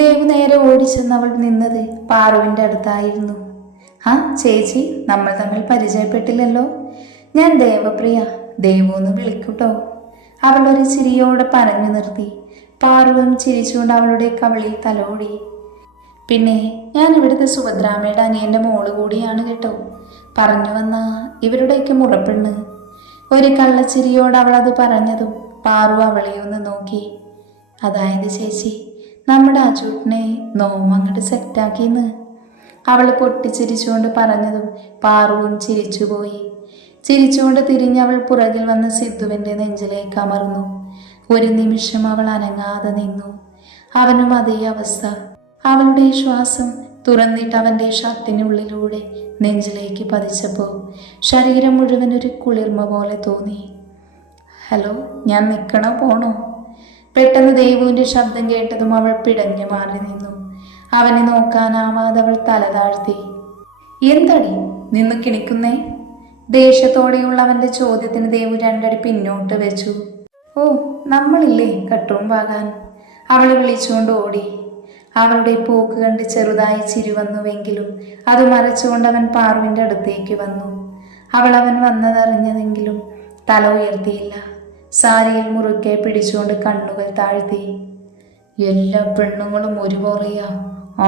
ദേവു നേരെ ഓടിച്ചെന്ന് അവൾ നിന്നത് പാറുവിൻ്റെ അടുത്തായിരുന്നു. ആ ചേച്ചി, നമ്മൾ തമ്മിൽ പരിചയപ്പെട്ടില്ലല്ലോ. ഞാൻ ദേവപ്രിയ, ദേവു എന്ന് വിളിക്കൂട്ടോ. അവൾ ഒരു ചിരിയോടെ പറഞ്ഞു നിർത്തി. പാറുവും ചിരിച്ചുകൊണ്ട് അവളുടെ കവിളിൽ തലോടി. പിന്നെ ഞാൻ ഇവിടുത്തെ സുഭദ്രാമ്മയുടെ അനിയൻ്റെ മോള് കൂടിയാണ് കേട്ടോ. പറഞ്ഞു വന്ന ഇവരുടെയൊക്കെ മുറപ്പെണ്ണ്. ഒരു കള്ളച്ചിരിയോട് അവൾ അത് പറഞ്ഞതും പാറു അവളെ ഒന്ന് നോക്കി. അതായത് ചേച്ചി, നമ്മുടെ അച്ചൂട്ടിനെ നോമങ്ങോട്ട് സെറ്റാക്കിന്ന് അവൾ പൊട്ടിച്ചിരിച്ചുകൊണ്ട് പറഞ്ഞതും പാറുവും ചിരിച്ചുപോയി. ചിരിച്ചുകൊണ്ട് തിരിഞ്ഞവൾ പുറകിൽ വന്ന് സിദ്ധുവിൻ്റെ നെഞ്ചിലേക്ക് അമർന്നു. ഒരു നിമിഷം അവൾ അനങ്ങാതെ നിന്നു. അവനും അതേ അവസ്ഥ. അവളുടെ ശ്വാസം തുറന്നിട്ട് അവൻ്റെ ഷർട്ടിനുള്ളിലൂടെ നെഞ്ചിലേക്ക് പതിച്ചപ്പോൾ ശരീരം മുഴുവൻ ഒരു കുളിർമ പോലെ തോന്നി. ഹലോ, ഞാൻ നിൽക്കണോ പോണോ? പെട്ടെന്ന് ദേവുവിൻ്റെ ശബ്ദം കേട്ടതും അവൾ പിടഞ്ഞു മാറി നിന്നു. അവനെ നോക്കാനാവാതെ അവൾ തല താഴ്ത്തി. എന്തടി നിന്ന് കിണിക്കുന്നേ? ദേഷ്യത്തോടെയുള്ള അവൻ്റെ ചോദ്യത്തിന് ദേവു രണ്ടടി പിന്നോട്ട് വെച്ചു. ഓ, നമ്മളില്ലേ കട്ടും പാകാൻ, അവൾ വിളിച്ചുകൊണ്ട് ഓടി. അവളുടെ പോക്ക് കണ്ട് ചെറുതായി ചിരി വന്നുവെങ്കിലും അത് മറച്ചുകൊണ്ട് അവൻ പാറുവിൻ്റെ അടുത്തേക്ക് വന്നു. അവൻ വന്നതറിഞ്ഞതെങ്കിലും തല ഉയർത്തിയില്ല. സാരിയിൽ മുറുക്കെ പിടിച്ചുകൊണ്ട് കണ്ണുകൾ താഴ്ത്തി. എല്ലാ പെണ്ണുങ്ങളും ഒരുപോലെയാ,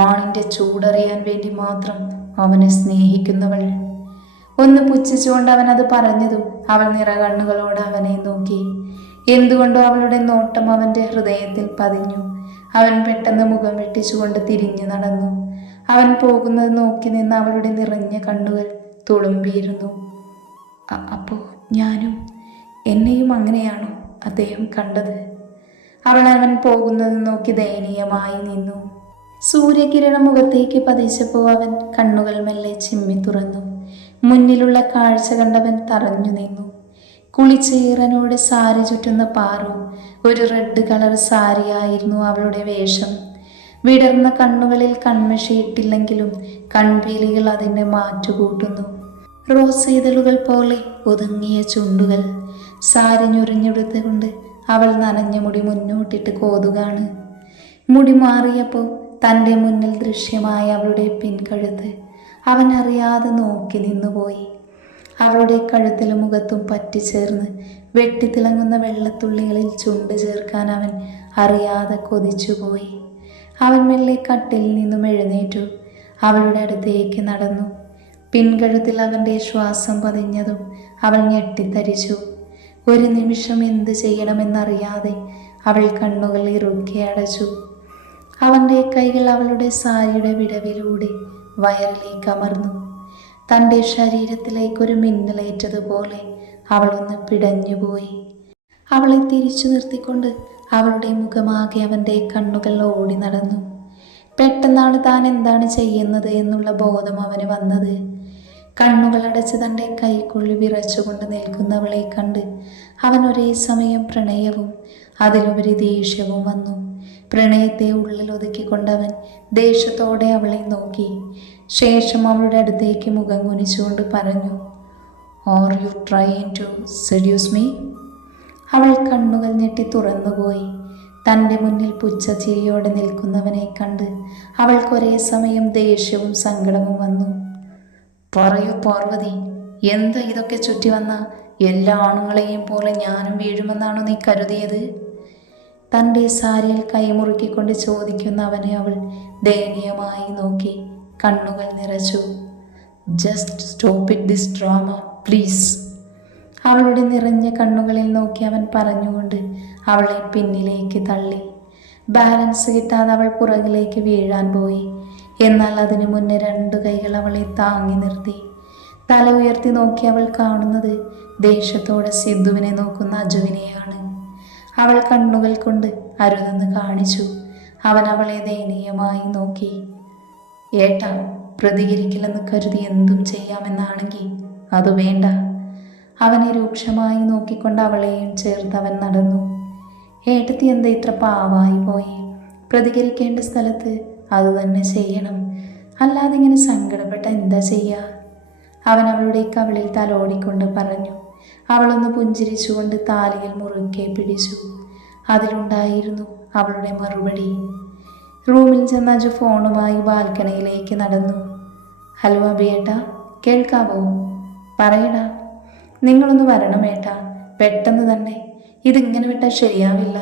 ആണിൻ്റെ ചൂടറിയാൻ വേണ്ടി മാത്രം അവനെ സ്നേഹിക്കുന്നവൾ. ഒന്ന് പുച്ഛിച്ചുകൊണ്ട് അവൻ അത് പറഞ്ഞതും അവൾ നിറകണ്ണുകളോട് അവനെ നോക്കി. എന്തുകൊണ്ടോ അവളുടെ നോട്ടം അവൻ്റെ ഹൃദയത്തിൽ പതിഞ്ഞു. അവൻ പെട്ടെന്ന് മുഖം വെട്ടിച്ചുകൊണ്ട് തിരിഞ്ഞു നടന്നു. അവൻ പോകുന്നത് നോക്കി നിന്ന് അവളുടെ നിറഞ്ഞ കണ്ണുകൾ തുളുമ്പിയിരുന്നു. അപ്പോൾ ഞാനും, എന്നെയും അങ്ങനെയാണോ അദ്ദേഹം കണ്ടത്? അവൻ പോകുന്നത് നോക്കി ദയനീയമായി നിന്നു. സൂര്യകിരണം മുഖത്തേക്ക് പതിച്ചപ്പോൾ അവൻ കണ്ണുകൾ മെല്ലെ ചിമ്മി തുറന്നു. മുന്നിലുള്ള കാഴ്ച കണ്ടവൻ തറഞ്ഞു നിന്നു. കുളിച്ചീറനോട് സാരി ചുറ്റുന്ന പാറു. ഒരു റെഡ് കളർ സാരിയായിരുന്നു അവളുടെ വേഷം. വിടർന്ന കണ്ണുകളിൽ കൺമഷിയിട്ടില്ലെങ്കിലും കൺപീലികൾ അതിൻ്റെ മാറ്റുകൂട്ടുന്നു. റോസ് ഇതളുകൾ പോലെ ഒതുങ്ങിയ ചുണ്ടുകൾ. സാരി ഞൊറിഞ്ഞെടുത്തുകൊണ്ട് അവൾ നനഞ്ഞ മുടി മുന്നോട്ടിട്ട് കോതുകാണ്. മുടി മാറിയപ്പോൾ തൻ്റെ മുന്നിൽ ദൃശ്യമായ അവളുടെ പിൻകഴുത്ത് അവൻ അറിയാതെ നോക്കി നിന്നുപോയി. അവളുടെ കഴുത്തിലും മുഖത്തും പറ്റിച്ചേർന്ന് വെട്ടിത്തിളങ്ങുന്ന വെള്ളത്തുള്ളികളിൽ ചുണ്ട് ചേർക്കാൻ അവൻ അറിയാതെ കൊതിച്ചുപോയി. അവൻ മെല്ലെ കട്ടിൽ നിന്നും എഴുന്നേറ്റു. അവളുടെ അടുത്തേക്ക് നടന്നു. പിൻകഴുത്തിൽ അവൻ്റെ ശ്വാസം പതിഞ്ഞതും അവൾ ഞെട്ടിത്തരിച്ചു. ഒരു നിമിഷം എന്ത് ചെയ്യണമെന്നറിയാതെ അവൾ കണ്ണുകൾ ഇറുക്കി അടച്ചു. അവൻ്റെ കൈകൾ അവളുടെ സാരിയുടെ വിടവിലൂടെ വയറിലേക്ക് അമർന്നു. തൻ്റെ ശരീരത്തിലേക്കൊരു മിന്നലേറ്റതുപോലെ അവളൊന്ന് പിടഞ്ഞുപോയി. അവളെ തിരിച്ചു നിർത്തിക്കൊണ്ട് അവളുടെ മുഖമാകെ അവൻ്റെ കണ്ണുകൾ ഓടി നടന്നു. പെട്ടെന്നാണ് താൻ എന്താണ് ചെയ്യുന്നത് എന്നുള്ള ബോധം അവന് വന്നത്. കണ്ണുകളടച്ച് തൻ്റെ കൈക്കുള്ളി വിറച്ചുകൊണ്ട് നിൽക്കുന്നവളെ കണ്ട് അവൻ ഒരേ സമയം പ്രണയവും അതിലുപരി ദേഷ്യവും വന്നു. പ്രണയത്തെ ഉള്ളിൽ ഒതുക്കിക്കൊണ്ടവൻ ദേഷ്യത്തോടെ അവളെ നോക്കി. ശേഷം അവളുടെ അടുത്തേക്ക് മുഖം കുനിച്ചുകൊണ്ട് പറഞ്ഞു, are you trying to seduce me? അവൾ കണ്ണുകൾ ഞെട്ടി തുറന്നുപോയി. തൻ്റെ മുന്നിൽ പുച്ഛച്ചിരിയോടെ നിൽക്കുന്നവനെ കണ്ട് അവൾക്കൊരേ സമയം ദേഷ്യവും സങ്കടവും വന്നു. പറയൂ പാർവതി, എന്താ ഇതൊക്കെ ചുറ്റി വന്ന എല്ലാ ആണുങ്ങളെയും പോലെ ഞാനും വീഴുമെന്നാണോ നീ കരുതിയത്? തൻ്റെ സാരിയിൽ കൈമുറുക്കിക്കൊണ്ട് ചോദിക്കുന്ന അവനെ അവൾ ദയനീയമായി നോക്കി കണ്ണുകൾ നിറച്ചു. Just stop it this drama please. അവളുടെ നിറഞ്ഞ കണ്ണുകളിൽ നോക്കി അവൻ പറഞ്ഞുകൊണ്ട് അവളെ പിന്നിലേക്ക് തള്ളി. ബാലൻസ് കിട്ടാതെ അവൾ പുറകിലേക്ക് വീഴാൻ പോയി. എന്നാൽ അതിനു മുന്നേ രണ്ടു കൈകൾ അവളെ താങ്ങി നിർത്തി. തല ഉയർത്തി നോക്കി അവൾ കാണുന്നത് ദേഷ്യത്തോടെ സിദ്ധുവിനെ നോക്കുന്ന അജുവിനെയാണ്. അവൾ കണ്ണുകൾ കൊണ്ട് അരുതെന്ന് കാണിച്ചു. അവൻ അവളെ ദയനീയമായി നോക്കി. ഏട്ടാ, പ്രതികരിക്കില്ലെന്ന് കരുതി എന്തും ചെയ്യാമെന്നാണെങ്കിൽ അത് വേണ്ട. അവനെ രൂക്ഷമായി നോക്കിക്കൊണ്ട് അവളെയും ചേർത്തവൻ നടന്നു. ഏട്ടത്തി എന്താ ഇത്ര പാവായി പോയി? പ്രതികരിക്കേണ്ട സ്ഥലത്ത് അതുതന്നെ ചെയ്യണം, അല്ലാതെ ഇങ്ങനെ സങ്കടപ്പെട്ട എന്താ ചെയ്യുക? അവൻ അവളുടെ കവിളിൽ തലോടിക്കൊണ്ട് പറഞ്ഞു. അവളൊന്ന് പുഞ്ചിരിച്ചുകൊണ്ട് താലിയിൽ മുറുക്കെ പിടിച്ചു. അതിലുണ്ടായിരുന്നു അവളുടെ മറുപടി. റൂമിൽ ചെന്ന അജു ഫോണുമായി ബാൽക്കണിയിലേക്ക് നടന്നു. ഹലോ അബിയേട്ടാ, കേൾക്കാവോ? പറയടാ. നിങ്ങളൊന്ന് വരണം ഏട്ടാ, പെട്ടെന്ന് തന്നെ. ഇതിങ്ങനെ വിട്ടാൽ ശരിയാവില്ല.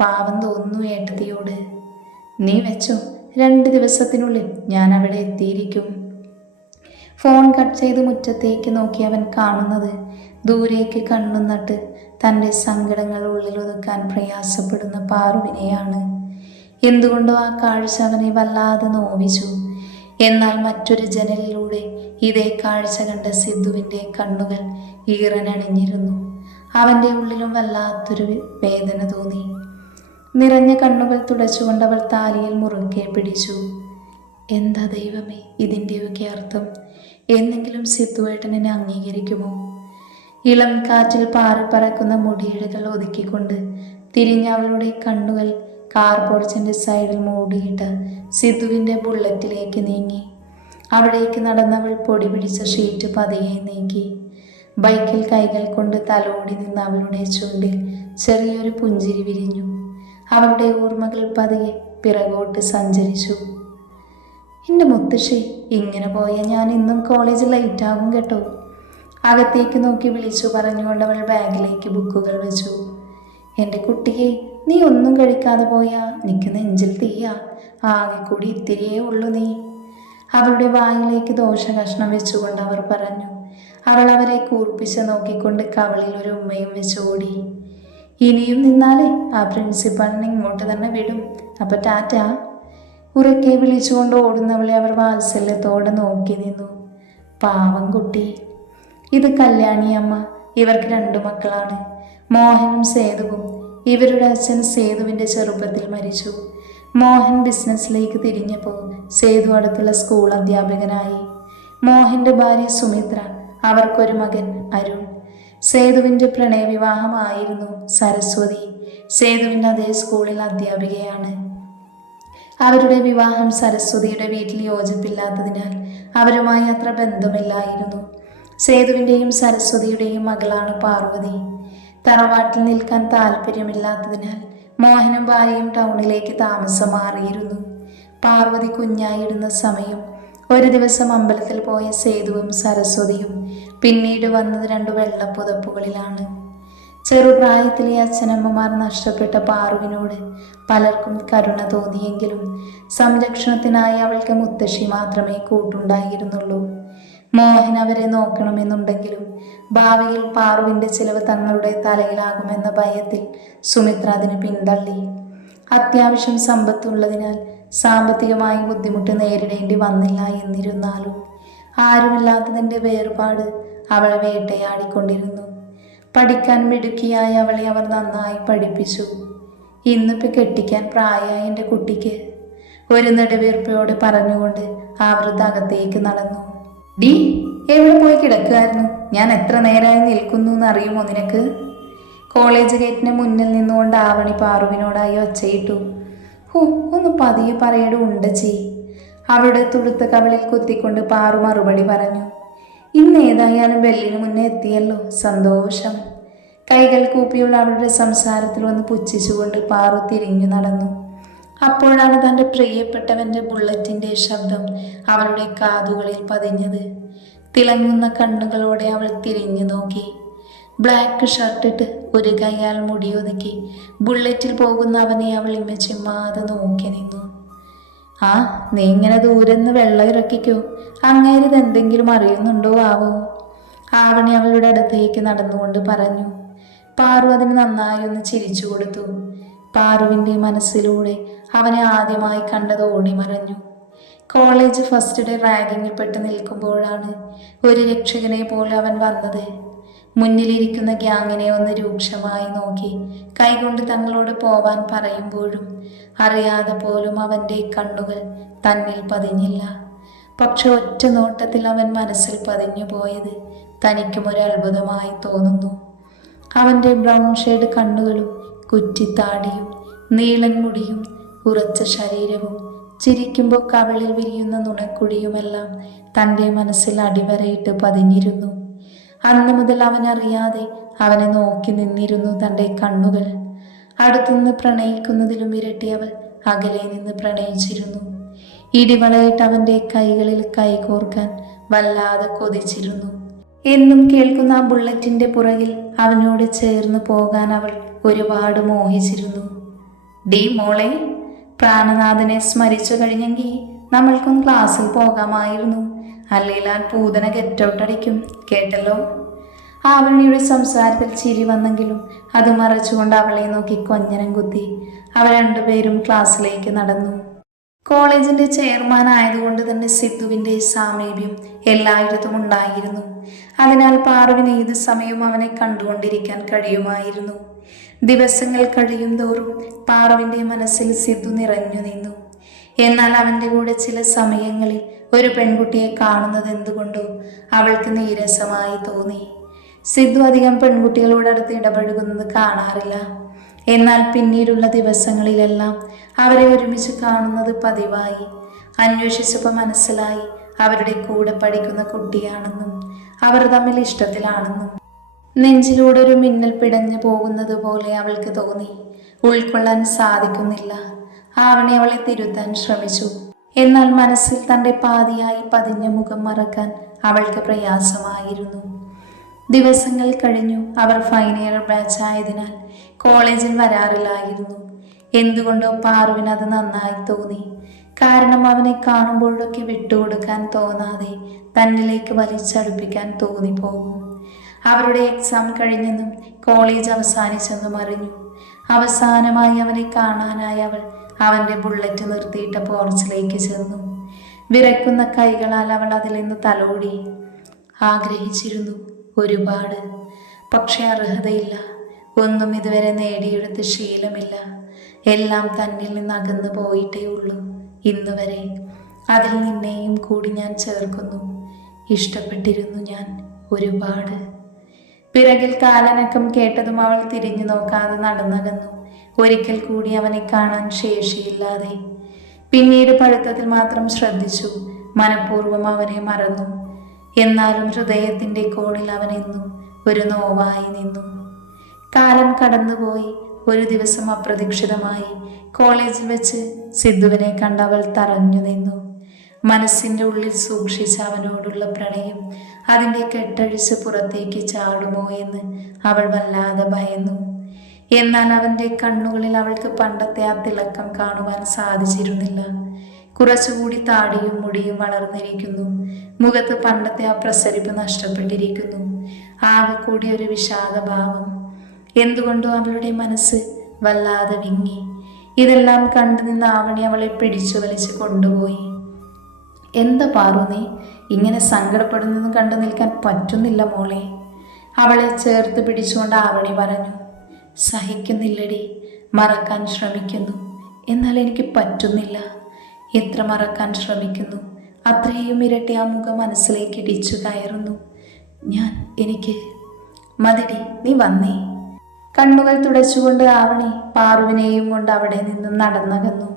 പാവം തോന്നുന്നു ഏട്ടത്തിയോട്. നീ വെച്ചോ, 2 ദിവസത്തിനുള്ളിൽ ഞാൻ അവിടെ എത്തിയിരിക്കും. ഫോൺ കട്ട് ചെയ്ത് മുറ്റത്തേക്ക് നോക്കി അവൻ കാണുന്നത് ദൂരേക്ക് കണ്ണും നട്ട് തൻ്റെ സങ്കടങ്ങൾ ഉള്ളിൽ ഒതുക്കാൻ പ്രയാസപ്പെടുന്ന പാറുവിനെയാണ്. എന്തുകൊണ്ടോ ആ കാഴ്ച അവനെ വല്ലാതെ നോവിച്ചു. എന്നാൽ മറ്റൊരു ജനലിലൂടെ ഇതേ കാഴ്ച കണ്ട സിദ്ധുവിൻ്റെ കണ്ണുകൾ ഈറനണിഞ്ഞിരുന്നു. അവൻ്റെ ഉള്ളിലും വല്ലാത്തൊരു വേദന തോന്നി. നിറഞ്ഞ കണ്ണുകൾ തുടച്ചുകൊണ്ട് അവൾ താലിയിൽ മുറുകെ പിടിച്ചു. എന്താ ദൈവമേ ഇതിൻ്റെയൊക്കെ അർത്ഥം? എന്നെങ്കിലും സിദ്ധുവേട്ടനെ അംഗീകരിക്കുമോ? ഇളം കാറ്റിൽ പാറിപ്പറക്കുന്ന മുടിയിഴകൾ ഒതുക്കിക്കൊണ്ട് തിരിഞ്ഞ അവളുടെ കണ്ണുകൾ കാർ പോർച്ചിൻ്റെ സൈഡിൽ മൂടിയിട്ട് സിദ്ധുവിൻ്റെ ബുള്ളറ്റിലേക്ക് നീങ്ങി. അവിടേക്ക് നടന്നവൾ പൊടി പിടിച്ച ഷീറ്റ് പതിയെ നീക്കി. ബൈക്കിൽ കൈകൾ കൊണ്ട് തലോടി നിന്ന് അവളുടെ ചുണ്ടിൽ ചെറിയൊരു പുഞ്ചിരി വിരിഞ്ഞു. അവളുടെ ഓർമ്മകൾ പതിയെ പിറകോട്ട് സഞ്ചരിച്ചു. എൻ്റെ മുത്തശ്ശി, ഇങ്ങനെ പോയ ഞാൻ ഇന്നും കോളേജ് ലൈറ്റാകും കേട്ടോ. അകത്തേക്ക് നോക്കി വിളിച്ചു പറഞ്ഞുകൊണ്ട് അവൾ ബാഗിലേക്ക് ബുക്കുകൾ വെച്ചു. എൻ്റെ കുട്ടിയെ, നീ ഒന്നും കഴിക്കാതെ പോയാ എനിക്ക് നെഞ്ചിൽ തീയാ. ആകെ കൂടി ഇത്തിരിയേ ഉള്ളൂ നീ. അവളുടെ വായിലേക്ക് ദോശ കഷ്ണം വെച്ചുകൊണ്ട് അവർ പറഞ്ഞു. അവൾ അവരെ കൂർപ്പിച്ച് നോക്കിക്കൊണ്ട് കവളിൽ ഒരു ഉമ്മയും വെച്ച് ഓടി. ഇനിയും നിന്നാലേ ആ പ്രിൻസിപ്പാളിനെ ഇങ്ങോട്ട് തന്നെ വിടും. അപ്പം ടാറ്റ. ഉറക്കെ വിളിച്ചുകൊണ്ട് ഓടുന്നവളെ അവർ വാത്സല്യത്തോടെ നോക്കി നിന്നു. പാവം കുട്ടി. ഇത് കല്യാണി അമ്മ. ഇവർക്ക് 2 മക്കളാണ്, മോഹനും സേതുവും. ഇവരുടെ അച്ഛൻ സേതുവിൻ്റെ ചെറുപ്പത്തിൽ മരിച്ചു. മോഹൻ ബിസിനസ്സിലേക്ക് തിരിഞ്ഞപ്പോൾ സേതു അടുത്തുള്ള സ്കൂൾ അധ്യാപകനായി. മോഹൻ്റെ ഭാര്യ സുമിത്ര, അവർക്കൊരു മകൻ അരുൺ. സേതുവിൻ്റെ പ്രണയവിവാഹമായിരുന്നു സരസ്വതി. സേതുവിൻ്റെ അതേ സ്കൂളിൽ അധ്യാപികയാണ്. അവരുടെ വിവാഹം സരസ്വതിയുടെ വീട്ടിൽ യോജിപ്പില്ലാത്തതിനാൽ അവരുമായി അത്ര ബന്ധമില്ലായിരുന്നു. സേതുവിൻ്റെയും സരസ്വതിയുടെയും മകളാണ് പാർവതി. തറവാട്ടിൽ നിൽക്കാൻ താല്പര്യമില്ലാത്തതിനാൽ മോഹനും ഭാര്യയും ടൗണിലേക്ക് താമസം മാറിയിരുന്നു. പാർവതി കുഞ്ഞായിരുന്ന സമയം ഒരു ദിവസം അമ്പലത്തിൽ പോയ സേതുവും സരസ്വതിയും പിന്നീട് വന്നത് 2 വെള്ളപ്പുതപ്പുകളിലാണ്. ചെറുപ്രായത്തിലെ അച്ഛനമ്മമാർ നഷ്ടപ്പെട്ട പാറുവിനോട് പലർക്കും കരുണ തോന്നിയെങ്കിലും സംരക്ഷണത്തിനായി അവൾക്ക് മുത്തശ്ശി മാത്രമേ കൂട്ടുണ്ടായിരുന്നുള്ളൂ. മോഹൻ അവരെ നോക്കണമെന്നുണ്ടെങ്കിലും ഭാവിയിൽ പാറുവിൻ്റെ ചിലവ് തങ്ങളുടെ തലയിലാകുമെന്ന ഭയത്തിൽ സുമിത്ര അതിന് പിന്തള്ളി. അത്യാവശ്യം സമ്പത്തുള്ളതിനാൽ സാമ്പത്തികമായി ബുദ്ധിമുട്ട് നേരിടേണ്ടി വന്നില്ല. എന്നിരുന്നാലും ആരുമില്ലാത്തതിൻ്റെ വേർപാട് അവളെ വേട്ടയാടിക്കൊണ്ടിരുന്നു. പഠിക്കാൻ മിടുക്കിയായ അവളെ അവർ നന്നായി പഠിപ്പിച്ചു. ഇന്നിപ്പോൾ കെട്ടിക്കാൻ പ്രായമായ എൻ്റെ കുട്ടിക്ക്, ഒരു നെടുവീർപ്പയോടെ പറഞ്ഞുകൊണ്ട് ആ വൃദ്ധ അകത്തേക്ക് നടന്നു. ഡി, എവിടെ പോയി കിടക്കുമായിരുന്നു? ഞാൻ എത്ര നേരമായി നിൽക്കുന്നു എന്നറിയുമോ നിനക്ക്? കോളേജ് ഗേറ്റിന് മുന്നിൽ നിന്നുകൊണ്ട് ആവണി പാറുവിനോടായി ഒച്ചയിട്ടു. ഒന്ന് പതിയെ പറയട ഉണ്ടച്ചി. അവളുടെ തുടുത്ത കവിളിൽ കുത്തിക്കൊണ്ട് പാറു മറുപടി പറഞ്ഞു. ഇന്ന് ഏതായാലും ബെല്ലിന് മുന്നേ എത്തിയല്ലോ, സന്തോഷം. കൈകൾ കൂപ്പിയുള്ള അവളുടെ സംസാരത്തിൽ ഒന്ന് പുച്ഛിച്ചുകൊണ്ട് പാറു തിരിഞ്ഞു നടന്നു. അപ്പോഴാണ് തൻ്റെ പ്രിയപ്പെട്ടവൻ്റെ ബുള്ളറ്റിൻ്റെ ശബ്ദം അവളുടെ കാതുകളിൽ പതിഞ്ഞത്. തിളങ്ങുന്ന കണ്ണുകളോടെ അവൾ തിരിഞ്ഞു നോക്കി. ബ്ലാക്ക് ഷർട്ടിട്ട് ഒരു കൈയാൽ മുടിയൊതുക്കി ബുള്ളറ്റിൽ പോകുന്ന അവനെ അവൾ ഇമച്ചിമ്മാതെ നോക്കി നിന്നു. ആ, നീ ഇങ്ങനെ ദൂരെന്ന് വെള്ളം ഇറക്കിക്കോ. അങ്ങേരിത് എന്തെങ്കിലും അറിയുന്നുണ്ടോ ആവോ? ആവണി അവളുടെ അടുത്തേക്ക് നടന്നുകൊണ്ട് പറഞ്ഞു. പാറു അതിന് നന്നായി ഒന്ന് ചിരിച്ചു കൊടുത്തു. പാറുവിൻ്റെ മനസ്സിലൂടെ അവനെ ആദ്യമായി കണ്ടത് ഓടിമറഞ്ഞു. കോളേജ് ഫസ്റ്റ് ഡേ റാഗിങ്ങിൽ പെട്ട് നിൽക്കുമ്പോഴാണ് ഒരു രക്ഷകനെ പോലെ അവൻ വന്നത്. മുന്നിലിരിക്കുന്ന ഗ്യാങ്ങിനെ ഒന്ന് രൂക്ഷമായി നോക്കി കൈകൊണ്ട് തങ്ങളോട് പോവാൻ പറയുമ്പോഴും അറിയാതെ പോലും അവൻ്റെ കണ്ണുകൾ തന്നിൽ പതിഞ്ഞില്ല. പക്ഷെ ഒറ്റ നോട്ടത്തിൽ അവൻ മനസ്സിൽ പതിഞ്ഞു പോയത് തനിക്കും ഒരു അത്ഭുതമായി തോന്നുന്നു. അവൻ്റെ ബ്രൗൺ ഷെയ്ഡ് കണ്ണുകളും കുറ്റിത്താടിയും നീളൻ മുടിയും ഉറച്ച ശരീരവും ചിരിക്കുമ്പോൾ കവിളിൽ വിരിയുന്ന നുണക്കുഴിയുമെല്ലാം തൻ്റെ മനസ്സിൽ അടിവരയിട്ട് പതിഞ്ഞിരുന്നു. അന്നു മുതൽ അവനറിയാതെ അവനെ നോക്കി നിന്നിരുന്നു തൻ്റെ കണ്ണുകൾ. അടുത്തുനിന്ന് പ്രണയിക്കുന്നതിലും ഇരട്ടി അവൾ അകലെ നിന്ന് പ്രണയിച്ചിരുന്നു. ഇടിവളയിട്ട് അവൻ്റെ കൈകളിൽ കൈകോർക്കാൻ വല്ലാതെ കൊതിച്ചിരുന്നു. എന്നും കേൾക്കുന്ന ആ ബുള്ളറ്റിൻ്റെ പുറകിൽ അവനോട് ചേർന്ന് പോകാൻ അവൾ ഒരുപാട് മോഹിച്ചിരുന്നു. ഡി മോളെ, പ്രാണനാഥനെ സ്മരിച്ചു കഴിഞ്ഞെങ്കിൽ നമ്മൾക്കും ക്ലാസ്സിൽ പോകാമായിരുന്നു. അല്ലെങ്കിൽ ആ പൂതന ഗെറ്റൗട്ടടിക്കും, കേട്ടല്ലോ. ആവണിയുടെ സംസാരത്തിൽ ചിരി വന്നെങ്കിലും അത് മറച്ചുകൊണ്ട് അവളെ നോക്കി കൊഞ്ഞനം കുത്തി അവർ രണ്ടുപേരും ക്ലാസ്സിലേക്ക് നടന്നു. കോളേജിന്റെ ചെയർമാൻ ആയതുകൊണ്ട് തന്നെ സിദ്ധുവിൻ്റെ സാമീപ്യം എല്ലായിടത്തും ഉണ്ടായിരുന്നു. അതിനാൽ പാറുവിന് ഏത് സമയവും അവനെ കണ്ടുകൊണ്ടിരിക്കാൻ കഴിയുമായിരുന്നു. ദിവസങ്ങൾ കഴിയും തോറും പാറുവിൻ്റെ മനസ്സിൽ സിദ്ധു നിറഞ്ഞു നിന്നു. എന്നാൽ അവൻ്റെ കൂടെ ചില സമയങ്ങളിൽ ഒരു പെൺകുട്ടിയെ കാണുന്നത് എന്തുകൊണ്ടോ അവൾക്ക് നീരസമായി തോന്നി. സിദ്ധു അധികം പെൺകുട്ടികളോടടുത്ത് ഇടപഴകുന്നത് കാണാറില്ല. എന്നാൽ പിന്നീടുള്ള ദിവസങ്ങളിലെല്ലാം അവരെ ഒരുമിച്ച് കാണുന്നത് പതിവായി. അന്വേഷിച്ചപ്പോൾ മനസ്സിലായി അവരുടെ കൂടെ പഠിക്കുന്ന കുട്ടിയാണെന്നും അവർ തമ്മിൽ ഇഷ്ടത്തിലാണെന്നും. നെഞ്ചിലൂടെ ഒരു മിന്നൽ പിടഞ്ഞു പോകുന്നത് പോലെ അവൾക്ക് തോന്നി. ഉൾക്കൊള്ളാൻ സാധിക്കുന്നില്ല. ആവണി അവളെ തിരുത്താൻ ശ്രമിച്ചു. എന്നാൽ മനസ്സിൽ തൻ്റെ പാതിയായി പതിഞ്ഞ മുഖം മറക്കാൻ അവൾക്ക് പ്രയാസമായിരുന്നു. ദിവസങ്ങൾ കഴിഞ്ഞു. അവർ ഫൈനൽ ഇയർ ബാച്ച് ആയതിനാൽ കോളേജിൽ വരാറില്ലായിരുന്നു. എന്തുകൊണ്ടോ പാറുവിന് അത് നന്നായി തോന്നി. കാരണം അവനെ കാണുമ്പോഴൊക്കെ വിട്ടുകൊടുക്കാൻ തോന്നാതെ തന്നിലേക്ക് വലിച്ചടുപ്പിക്കാൻ തോന്നിപ്പോകും. അവരുടെ എക്സാം കഴിഞ്ഞെന്നും കോളേജ് അവസാനിച്ചെന്നും അറിഞ്ഞു. അവസാനമായി അവനെ കാണാനായി അവൾ അവൻ്റെ ബുള്ളറ്റ് നിർത്തിയിട്ട പോർച്ചിലേക്ക് ചെന്നു. വിറയ്ക്കുന്ന കൈകളാൽ അവൾ അതിൽ നിന്ന് തലോടി. ആഗ്രഹിച്ചിരുന്നു ഒരുപാട്, പക്ഷെ അർഹതയില്ല. ഒന്നും ഇതുവരെ നേടിയെടുത്ത് ശീലമില്ല. എല്ലാം തന്നിൽ നിന്ന് അകന്നു പോയിട്ടേ ഉള്ളൂ ഇന്ന് വരെ. അതിൽ നിന്നെയും കൂടി ഞാൻ ചേർക്കുന്നു. ഇഷ്ടപ്പെട്ടിരുന്നു ഞാൻ ഒരുപാട്. പിറകിൽ കാലനക്കം കേട്ടതും അവൾ തിരിഞ്ഞു നോക്കാതെ നടന്നകന്നു. ഒരിക്കൽ കൂടി അവനെ കാണാൻ ശേഷിയില്ലാതെ. പിന്നീട് പഠിത്തത്തിൽ മാത്രം ശ്രദ്ധിച്ചു. മനഃപൂർവ്വം അവനെ മറന്നു. എന്നാലും ഹൃദയത്തിൻ്റെ കോണിൽ അവനെന്നും ഒരു നോവായി നിന്നു. കാലം കടന്നുപോയി. ഒരു ദിവസം അപ്രതീക്ഷിതമായി കോളേജിൽ വെച്ച് സിദ്ധുവിനെ കണ്ട് അവൾ തറഞ്ഞു നിന്നു. മനസ്സിൻ്റെ ഉള്ളിൽ സൂക്ഷിച്ച അവനോടുള്ള പ്രണയം അതിൻ്റെ കെട്ടഴിച്ച് പുറത്തേക്ക് ചാടുമോ എന്ന് അവൾ വല്ലാതെ ഭയന്നു. എന്നാൽ അവൻ്റെ കണ്ണുകളിൽ അവൾക്ക് പണ്ടത്തെ ആ തിളക്കം കാണുവാൻ സാധിച്ചിരുന്നില്ല. കുറച്ചുകൂടി താടിയും മുടിയും വളർന്നിരിക്കുന്നു. മുഖത്ത് പണ്ടത്തെ ആ പ്രസരിപ്പ് നഷ്ടപ്പെട്ടിരിക്കുന്നു. ആകെ കൂടി ഒരു വിഷാദഭാവം. എന്തുകൊണ്ടോ അവളുടെ മനസ്സ് വല്ലാതെ വിങ്ങി. ഇതെല്ലാം കണ്ടു നിന്ന് ആവണി അവളെ പിടിച്ചു വലിച്ച് കൊണ്ടുപോയി. എന്താ പാറു, നീ ഇങ്ങനെ സങ്കടപ്പെടുന്നതും കണ്ടു നിൽക്കാൻ പറ്റുന്നില്ല മോളെ. അവളെ ചേർത്ത് പിടിച്ചുകൊണ്ട് ആവണി പറഞ്ഞു. സഹിക്കുന്നില്ലടി, മറക്കാൻ ശ്രമിക്കുന്നു, എന്നാൽ എനിക്ക് പറ്റുന്നില്ല. എത്ര മറക്കാൻ ശ്രമിക്കുന്നു അത്രയും ഇരട്ടി ആ മുഖം മനസ്സിലേക്ക് ഇടിച്ചു കയറുന്നു. എനിക്ക് മതിടി, നീ വന്നേ. കണ്ണുകൾ തുടച്ചുകൊണ്ട് ആവണി പാറുവിനെയും കൊണ്ട് അവിടെ നിന്നും നടന്നകന്നു.